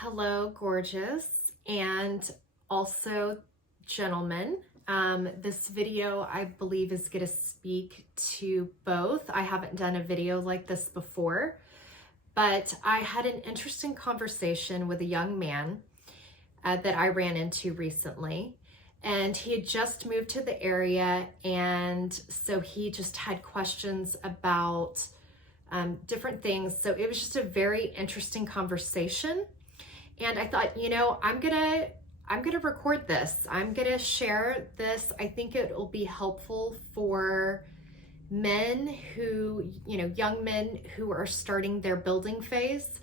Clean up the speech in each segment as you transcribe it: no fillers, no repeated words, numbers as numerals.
Hello, gorgeous, and also gentlemen. This video, I believe, is going to speak to both. I haven't done a video like this before, but I had an interesting conversation with a young man that I ran into recently. And he had just moved to the area, and so he just had questions about different things. So it was just a very interesting conversation. And I thought, I'm gonna record this. I'm gonna share this. I think it will be helpful for men who, young men who are starting their building phase.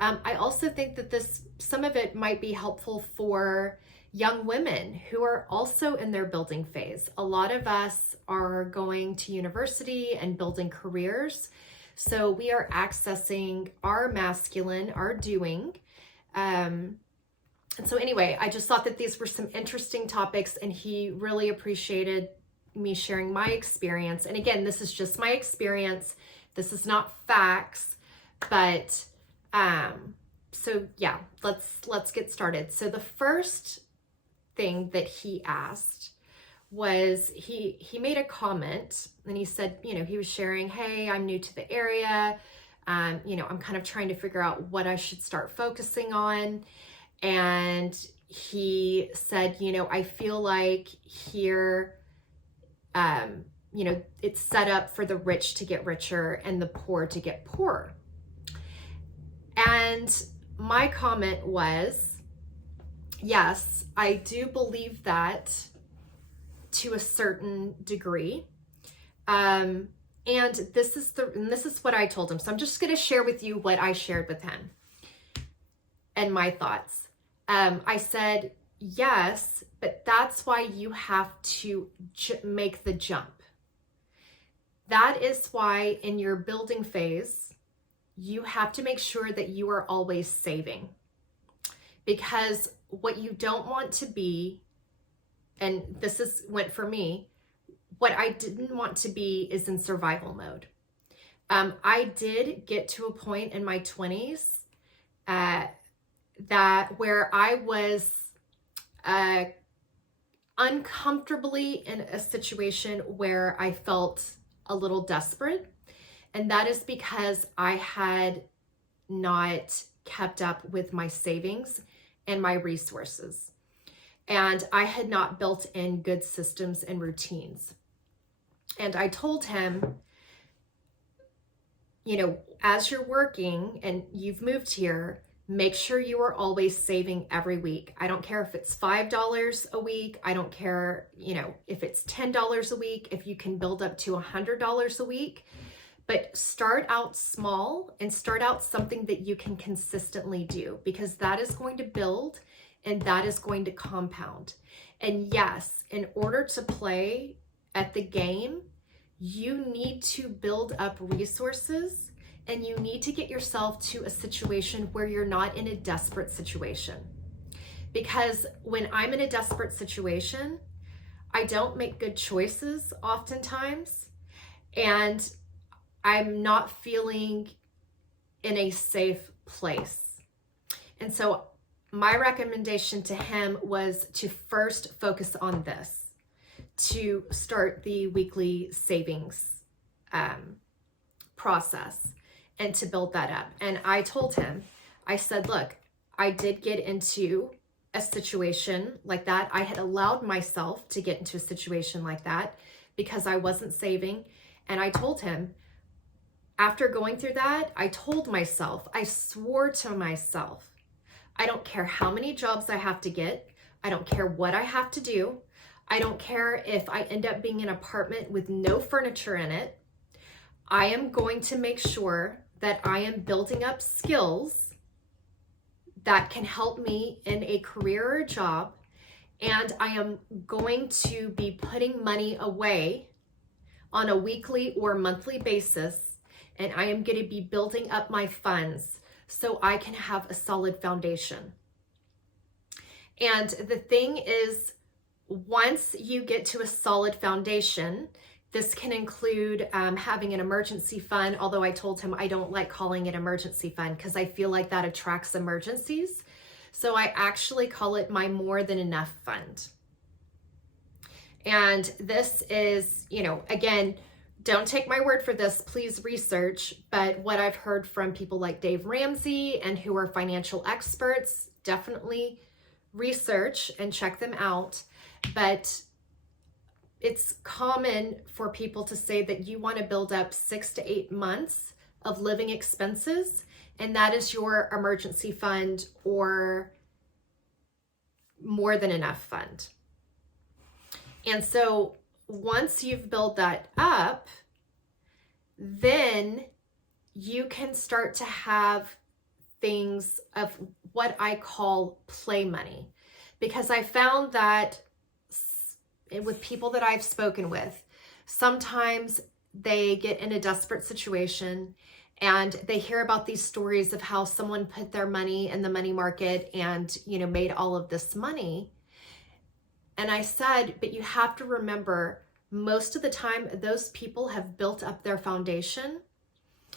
I also think that some of it might be helpful for young women who are also in their building phase. A lot of us are going to university and building careers. So we are accessing our masculine, our doing. And so anyway, I just thought that these were some interesting topics, and he really appreciated me sharing my experience. And again, this is just my experience. This is not facts, but so yeah, let's get started. So the first thing that he asked was he made a comment, and he said, he was sharing, hey, I'm new to the area. I'm kind of trying to figure out what I should start focusing on. And he said, I feel like here, it's set up for the rich to get richer and the poor to get poorer. And my comment was, yes, I do believe that to a certain degree. And this is what I told him. So I'm just going to share with you what I shared with him and my thoughts. I said, yes, but that's why you have to make the jump. That is why in your building phase, you have to make sure that you are always saving. Because what you don't want to be, and went for me, what I didn't want to be is in survival mode. I did get to a point in my 20s where I was uncomfortably in a situation where I felt a little desperate. And that is because I had not kept up with my savings and my resources. And I had not built in good systems and routines. And I told him, as you're working and you've moved here, make sure you are always saving every week. I don't care if it's $5 a week. I don't care, if it's $10 a week, if you can build up to $100 a week. But start out small and start out something that you can consistently do, because that is going to build and that is going to compound. And yes, in order to play at the game, you need to build up resources, and you need to get yourself to a situation where you're not in a desperate situation. Because when I'm in a desperate situation, I don't make good choices oftentimes, and I'm not feeling in a safe place. And so my recommendation to him was to first focus on this, to start the weekly savings process and to build that up. And I told him, I said, look, I did get into a situation like that. I had allowed myself to get into a situation like that because I wasn't saving. And I told him, after going through that, I told myself, I swore to myself, I don't care how many jobs I have to get. I don't care what I have to do. I don't care if I end up being in an apartment with no furniture in it. I am going to make sure that I am building up skills that can help me in a career or a job. And I am going to be putting money away on a weekly or monthly basis. And I am going to be building up my funds so I can have a solid foundation. And the thing is, once you get to a solid foundation, this can include having an emergency fund, although I told him I don't like calling it emergency fund because I feel like that attracts emergencies. So I actually call it my more than enough fund. And this is, again, don't take my word for this, please research, but what I've heard from people like Dave Ramsey and who are financial experts, definitely research and check them out. But it's common for people to say that you want to build up 6 to 8 months of living expenses, and that is your emergency fund or more than enough fund. And so once you've built that up, then you can start to have things of what I call play money. Because I found that with people that I've spoken with, sometimes they get in a desperate situation and they hear about these stories of how someone put their money in the money market and, made all of this money. And I said, but you have to remember, most of the time, those people have built up their foundation.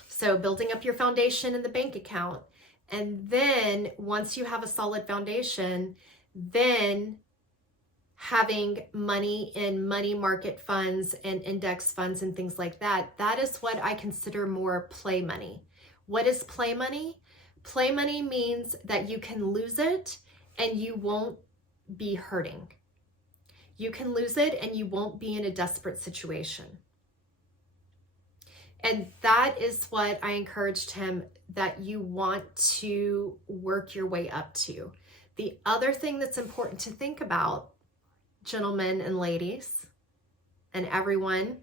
So building up your foundation in the bank account. And then once you have a solid foundation, then having money in money market funds and index funds and things like that, that is what I consider more play money. What is play money? Play money means that you can lose it and you won't be hurting. You can lose it and you won't be in a desperate situation. And that is what I encouraged him that you want to work your way up to. The other thing that's important to think about, gentlemen and ladies and everyone,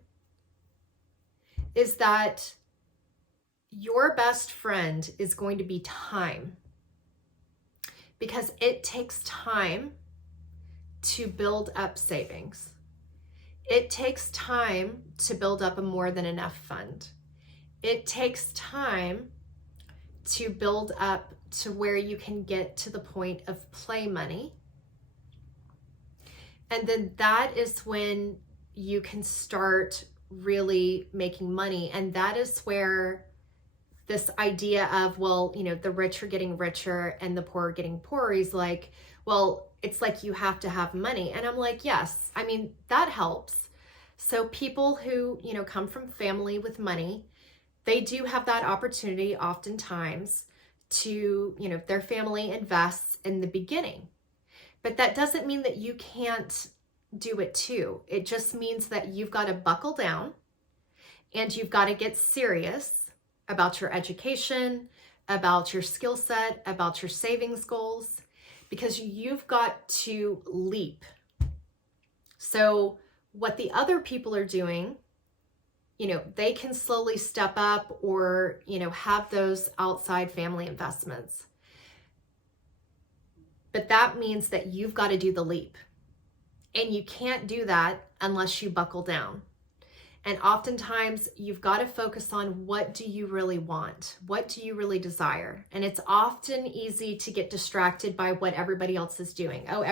is that your best friend is going to be time. Because it takes time to build up savings. It takes time to build up a more than enough fund. It takes time to build up to where you can get to the point of play money. And then that is when you can start really making money. And that is where this idea of, well, the rich are getting richer and the poor are getting poorer is like, well, it's like you have to have money. And I'm like, yes, that helps. So people who, come from family with money, they do have that opportunity oftentimes to, their family invests in the beginning. But that doesn't mean that you can't do it too. It just means that you've got to buckle down and you've got to get serious about your education, about your skill set, about your savings goals, because you've got to leap. So what the other people are doing, they can slowly step up or, have those outside family investments. But that means that you've got to do the leap. And you can't do that unless you buckle down. And oftentimes you've got to focus on, what do you really want? What do you really desire? And it's often easy to get distracted by what everybody else is doing. Oh,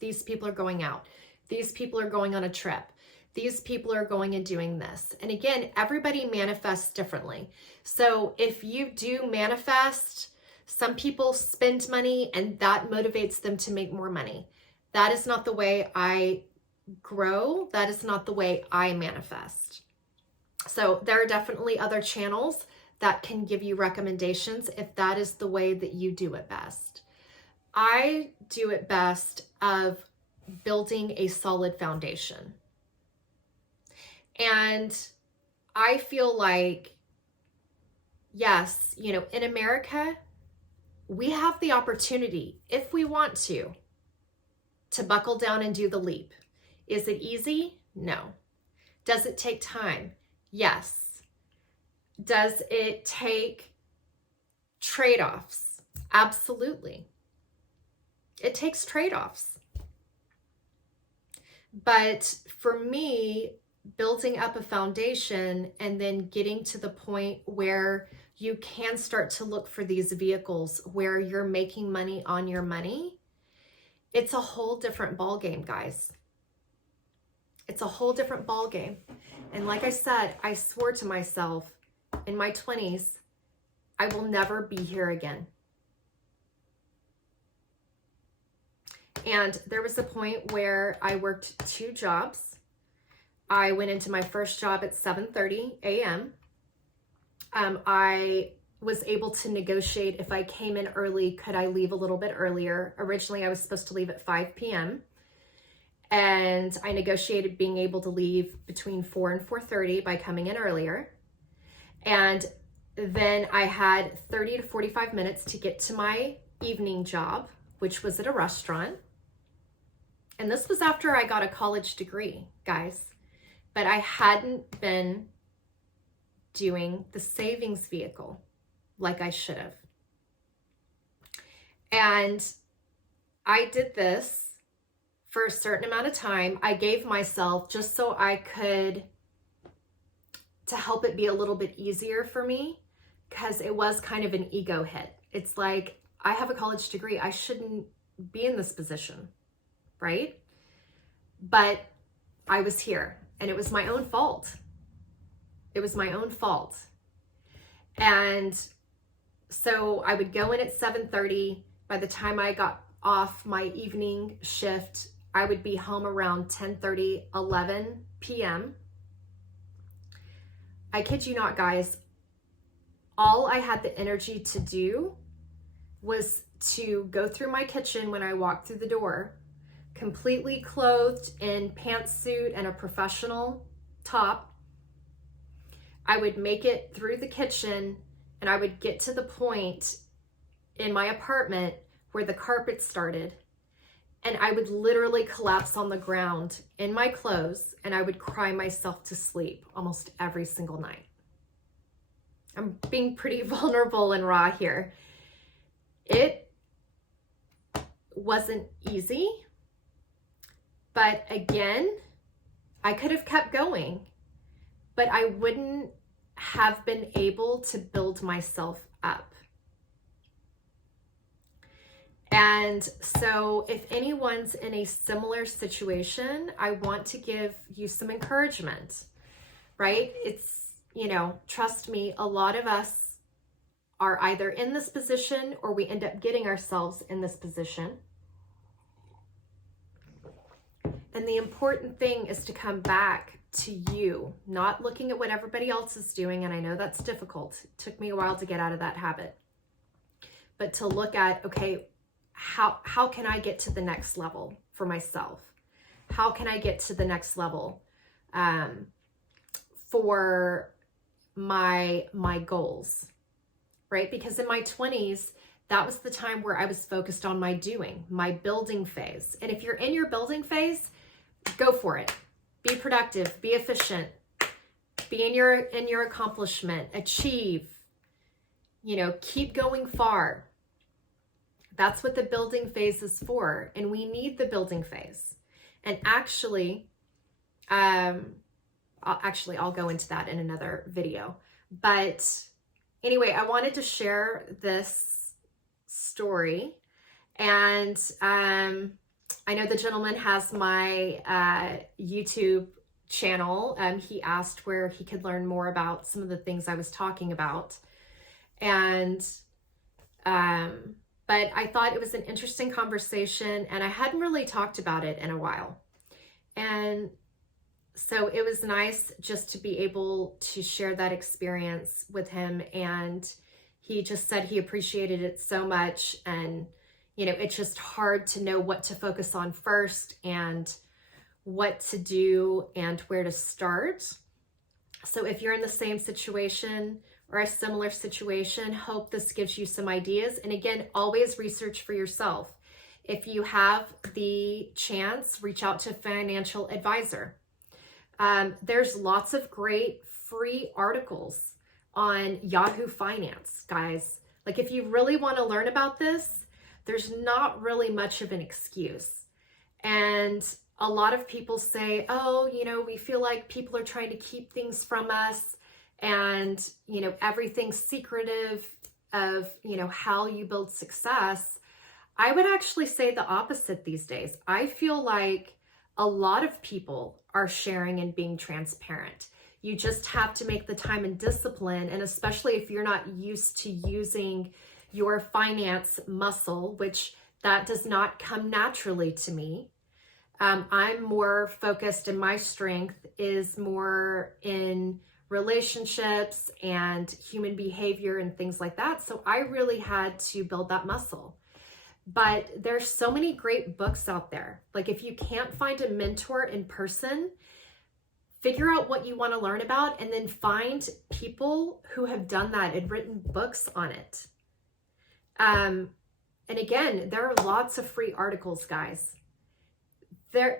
these people are going out. These people are going on a trip. These people are going and doing this. And again, everybody manifests differently. So if you do manifest, some people spend money and that motivates them to make more money. That is not the way I grow. That is not the way I manifest. So there are definitely other channels that can give you recommendations if that is the way that you do it best. I do it best of building a solid foundation. And I feel like, yes, in America, we have the opportunity, if we want to buckle down and do the leap. Is it easy? No. Does it take time? Yes. Does it take trade-offs? Absolutely. It takes trade-offs. But for me, building up a foundation and then getting to the point where you can start to look for these vehicles where you're making money on your money, it's a whole different ballgame, guys. It's a whole different ballgame. And like I said, I swore to myself in my 20s, I will never be here again. And there was a point where I worked 2 jobs. I went into my first job at 7:30 a.m. I was able to negotiate if I came in early, could I leave a little bit earlier? Originally, I was supposed to leave at 5 p.m. And I negotiated being able to leave between 4 and 4:30 by coming in earlier. And then I had 30 to 45 minutes to get to my evening job, which was at a restaurant. And this was after I got a college degree, guys. But I hadn't been doing the savings vehicle like I should have. And I did this for a certain amount of time. I gave myself just so I could, to help it be a little bit easier for me, because it was kind of an ego hit. It's like, I have a college degree. I shouldn't be in this position, right? But I was here and it was my own fault. It was my own fault. And so I would go in at 7:30. By the time I got off my evening shift, I would be home around 10:30, 11 p.m. I kid you not, guys. All I had the energy to do was to go through my kitchen when I walked through the door, completely clothed in pantsuit and a professional top. I would make it through the kitchen and I would get to the point in my apartment where the carpet started, and I would literally collapse on the ground in my clothes and I would cry myself to sleep almost every single night. I'm being pretty vulnerable and raw here. It wasn't easy, but again, I could have kept going, but I wouldn't have been able to build myself up. And so if anyone's in a similar situation, I want to give you some encouragement, right? It's, you know, trust me, a lot of us are either in this position or we end up getting ourselves in this position. And the important thing is to come back to you, not looking at what everybody else is doing. And I know that's difficult. It took me a while to get out of that habit. But to look at, okay, how can I get to the next level for myself? How can I get to the next level for my goals, right? Because in my 20s, that was the time where I was focused on my doing, my building phase. And if you're in your building phase, go for it. Be productive, be efficient, be in your accomplishment, achieve, you know, keep going far. That's what the building phase is for. And we need the building phase. And actually, I'll go into that in another video. But anyway, I wanted to share this story. And I know the gentleman has my YouTube channel. He asked where he could learn more about some of the things I was talking about. And but I thought it was an interesting conversation, and I hadn't really talked about it in a while. And so it was nice just to be able to share that experience with him. And he just said he appreciated it so much. And, you know, it's just hard to know what to focus on first and what to do and where to start. So if you're in the same situation or a similar situation, hope this gives you some ideas. And again, always research for yourself. If you have the chance, reach out to a financial advisor. There's lots of great free articles on Yahoo Finance, guys. Like if you really want to learn about this, there's not really much of an excuse. And a lot of people say, oh, you know, we feel like people are trying to keep things from us. And, you know, everything's secretive of, you know, how you build success. I would actually say the opposite these days. I feel like a lot of people are sharing and being transparent. You just have to make the time and discipline. And especially if you're not used to using your finance muscle, which That does not come naturally to me. I'm more focused, and my strength is more in relationships and human behavior and things like that. So I really had to build that muscle. But there's so many great books out there. Like, if you can't find a mentor in person, figure out what you want to learn about and then find people who have done that and written books on it. And again, there are lots of free articles, guys.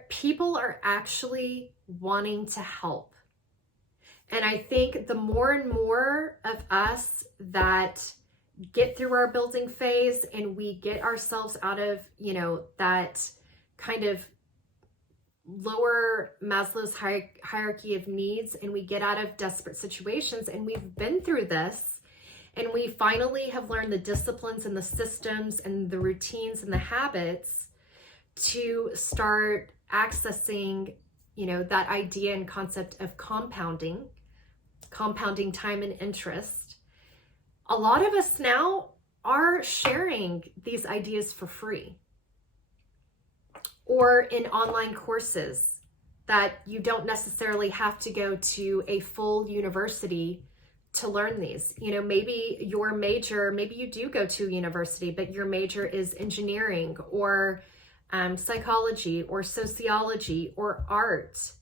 People are actually wanting to help. And I think the more and more of us that get through our building phase and we get ourselves out of, that kind of lower Maslow's hierarchy of needs, and we get out of desperate situations, and we've been through this, and we finally have learned the disciplines and the systems and the routines and the habits to start accessing, that idea and concept of compounding time and interest. A lot of us now are sharing these ideas for free, or in online courses that you don't necessarily have to go to a full university to learn these. Maybe your major, maybe you do go to university, but your major is engineering or psychology or sociology or art.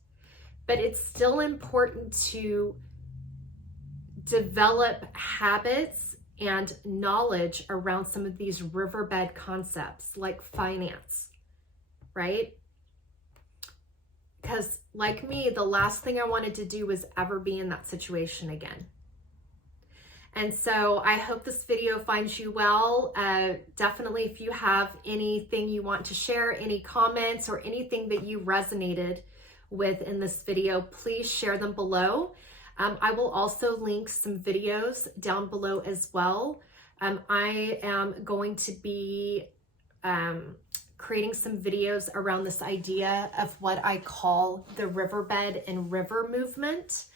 But it's still important to develop habits and knowledge around some of these riverbed concepts like finance, right? Because like me, the last thing I wanted to do was ever be in that situation again. And so I hope this video finds you well. Definitely, if you have anything you want to share, any comments or anything that you resonated with in this video, please share them below. I will also link some videos down below as well. I am going to be creating some videos around this idea of what I call the riverbed and river movement.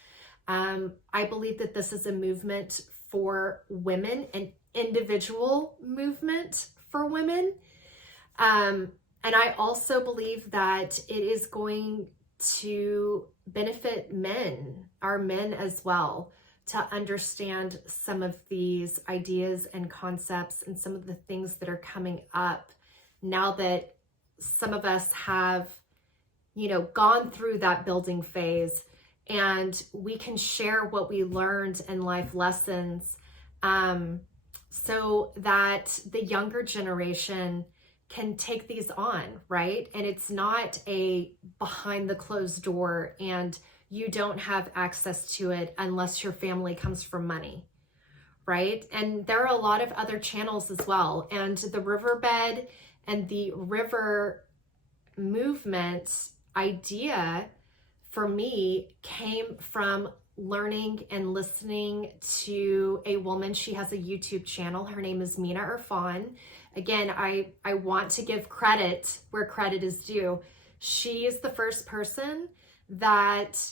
I believe that this is a movement for women, an individual movement for women. And I also believe that it is going to benefit men, our men as well, to understand some of these ideas and concepts and some of the things that are coming up now that some of us have, gone through that building phase, and we can share what we learned in life lessons, so that the younger generation can take these on, right? And it's not a behind the closed door and you don't have access to it unless your family comes from money, right? And there are a lot of other channels as well. And the riverbed and the river movement idea for me came from learning and listening to a woman. She has a YouTube channel. Her name is Mina Irfan. Again, I want to give credit where credit is due. She is the first person that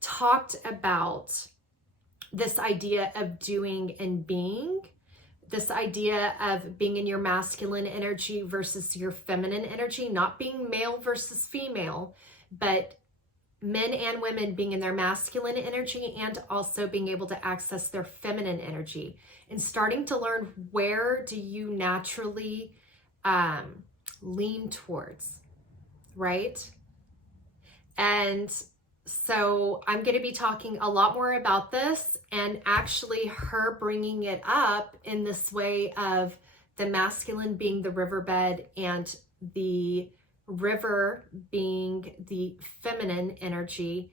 talked about this idea of doing and being, this idea of being in your masculine energy versus your feminine energy, not being male versus female, but men and women being in their masculine energy and also being able to access their feminine energy, and starting to learn where do you naturally lean towards, right? And so I'm going to be talking a lot more about this, and actually her bringing it up in this way of the masculine being the riverbed and the river being the feminine energy.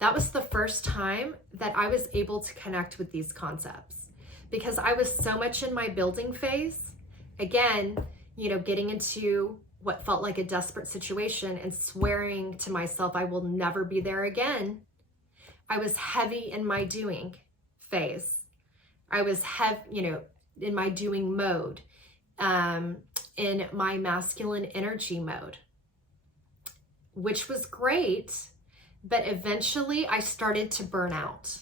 That was the first time that I was able to connect with these concepts, because I was so much in my building phase. Again, getting into what felt like a desperate situation and swearing to myself I will never be there again. I was heavy in my doing phase. I was in my doing mode, in my masculine energy mode, which was great, but eventually I started to burn out.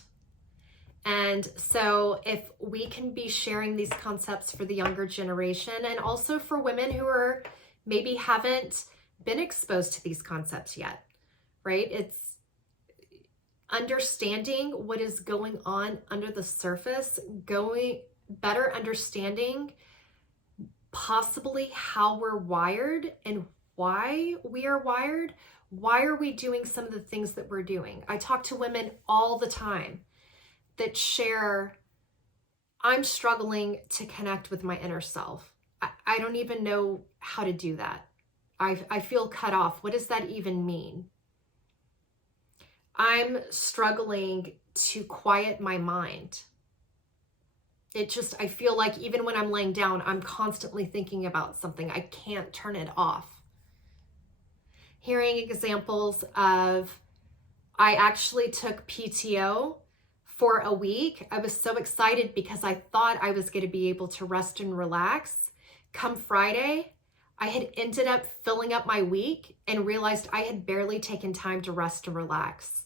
And so if we can be sharing these concepts for the younger generation, and also for women who are maybe haven't been exposed to these concepts yet, right? It's understanding what is going on under the surface, better understanding possibly how we're wired and why we are wired. Why are we doing some of the things that we're doing? I talk to women all the time that share, I'm struggling to connect with my inner self. I don't even know how to do that. I feel cut off. What does that even mean? I'm struggling to quiet my mind. I feel like even when I'm laying down, I'm constantly thinking about something. I can't turn it off. Hearing examples of, I actually took PTO for a week. I was so excited because I thought I was going to be able to rest and relax. Come Friday, I had ended up filling up my week and realized I had barely taken time to rest and relax.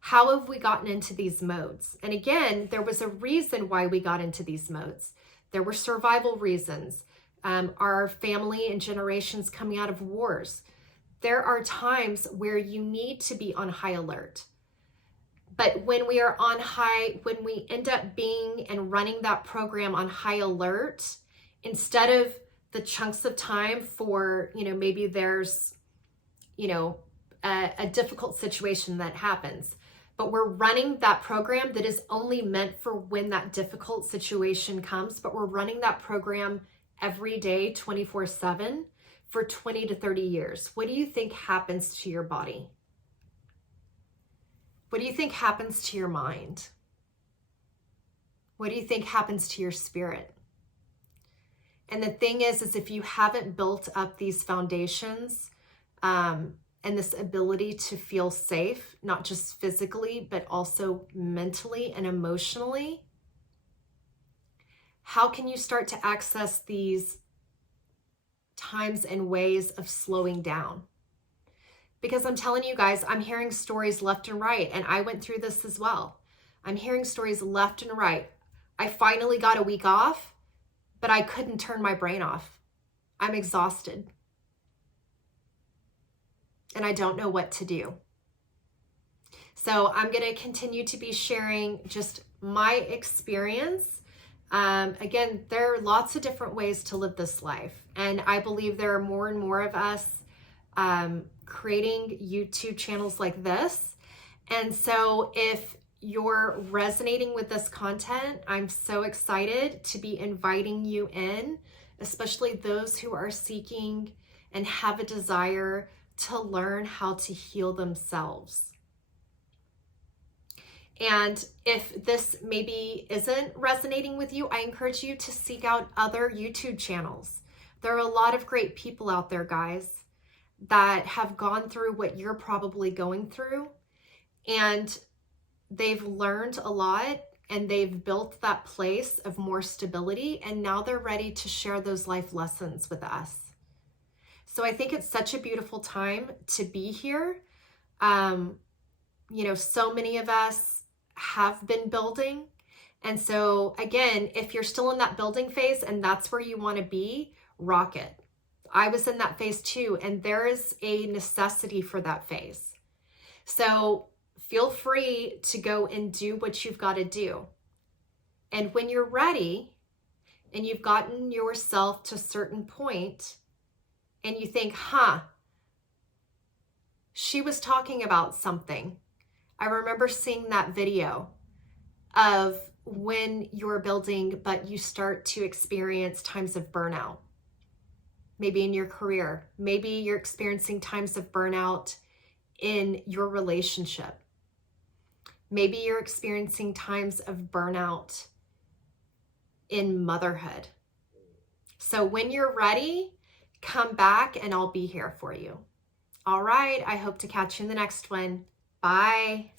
How have we gotten into these modes? And again, there was a reason why we got into these modes. There were survival reasons. Our family and generations coming out of wars. There are times where you need to be on high alert. But when we are on when we end up being and running that program on high alert, instead of the chunks of time for, maybe there's, a difficult situation that happens, but we're running that program that is only meant for when that difficult situation comes, but we're running that program every day, 24/7 for 20 to 30 years. What do you think happens to your body? What do you think happens to your mind? What do you think happens to your spirit? And the thing is if you haven't built up these foundations, and this ability to feel safe, not just physically, but also mentally and emotionally, how can you start to access these times and ways of slowing down? Because I'm telling you guys, I'm hearing stories left and right, and I went through this as well. I'm hearing stories left and right. I finally got a week off, but I couldn't turn my brain off. I'm exhausted. And I don't know what to do. So I'm going to continue to be sharing just my experience. Again, there are lots of different ways to live this life. And I believe there are more and more of us creating YouTube channels like this. And so if you're resonating with this content, I'm so excited to be inviting you in, especially those who are seeking and have a desire to learn how to heal themselves. And if this maybe isn't resonating with you, I encourage you to seek out other YouTube channels. There are a lot of great people out there, guys, that have gone through what you're probably going through, and they've learned a lot and they've built that place of more stability, and now they're ready to share those life lessons with us. So I think it's such a beautiful time to be here. So many of us have been building. And so again, if you're still in that building phase and that's where you want to be, rock it. I was in that phase too, and there is a necessity for that phase. So feel free to go and do what you've got to do. And when you're ready and you've gotten yourself to a certain point, and you think, she was talking about something. I remember seeing that video of when you're building, but you start to experience times of burnout. Maybe in your career, maybe you're experiencing times of burnout in your relationship. Maybe you're experiencing times of burnout in motherhood. So when you're ready, come back and I'll be here for you. All right, I hope to catch you in the next one. Bye.